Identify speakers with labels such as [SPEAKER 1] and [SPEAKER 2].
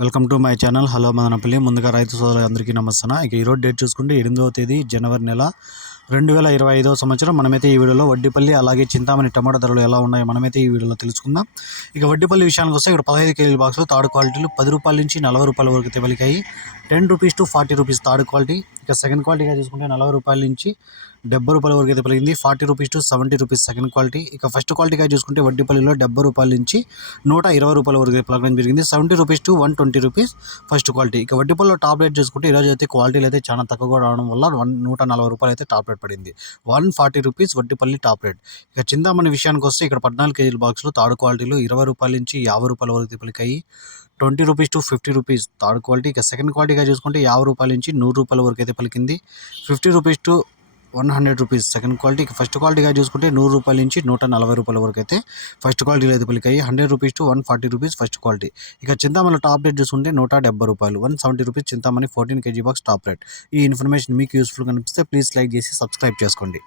[SPEAKER 1] Welcome to my channel. Hello Madanapalle. ముందుగా రైతు సోదరులందరికీ నమస్తే ఇక ఈరోజు డేట్ చూసుకుంటే ఎనిమిదవ తేదీ జనవరి నెల రెండు వేల ఇరవై ఐదవ సంవత్సరం. మనమైతే ఈ వీడియోలో వడ్డీపల్లి అలాగే చింతామణి టమాటా ధరలు ఎలా ఉన్నాయో మనమైతే ఈ వీడియోలో తెలుసుకుందాం. ఇక వడ్డీపల్లి విషయానికి వస్తే ఇక్కడ పదహైదు కేజీల బాక్సులు తాడు క్వాలిటీలు పది రూపాయల నుంచి నలభై రూపాయల వరకు తెలికాయి ten rupees to forty rupees third quality. ఇక సెకండ్ క్వాలిటీగా చూసుకుంటే నలభై రూపాయల నుంచి డెబ్బై రూపాయల వరకు అయితే పలిగింది forty rupees to seventy rupees second quality. ఇక ఫస్ట్ క్వాలిటీగా చూసుకుంటే వడ్డీపల్లిలో డెబ్బై రూపాయల నుంచి నూట ఇరవై రూపాయల వరకు అయితే పలకడం జరిగింది. Seventy rupees to one twenty rupees first quality. ఇక వడ్డీపల్లిలో టాప్ రేట్ చూసుకుంటే ఈరోజు అయితే క్వాలిటీలు అయితే చాలా తక్కువగా రావడం వల్ల వన్ నూట నలభై రూపాయలు అయితే టాప్ రేట్ పడింది. One forty rupees Vaddipalli top rate. ఇక చిందామణి విషయానికి వస్తే ఇక్కడ పద్నాలుగు కేజీల బాక్స్లో థర్డ్ క్వాలిటీలు ఇరవై రూపాయల నుంచి యాభై రూపాయల వరకు పలికాయి. Twenty rupees to fifty rupees third quality. ఇక సెకండ్ క్వాలిటీ క్వాలిటీగా చూసుకుంటే యాభై రూపాయల నుంచి నూరు రూపాయల వరకు అయితే పలికింది. Fifty rupees to one hundred rupees second quality. ఇక ఫస్ట్ క్వాలిటీగా చూసుకుంటే నూరు రూపాయల నుంచి నూట నలభై రూపాయల వరకు అయితే ఫస్ట్ క్వాలిటీలో అయితే పలికాయి. Hundred rupees to one forty rupees first quality. ఇక చింతామణి టాప్ రేట్ చూసుకుంటే నూట డెబ్బై రూపాయలు. One seventy rupees Chintamani fourteen KG box top rate. ఈ ఇన్ఫర్మేషన్ మీకు యూస్ఫుల్ కనిపిస్తే ప్లీజ్ లైక్ చేసి సబ్స్క్రైబ్ చేసుకోండి.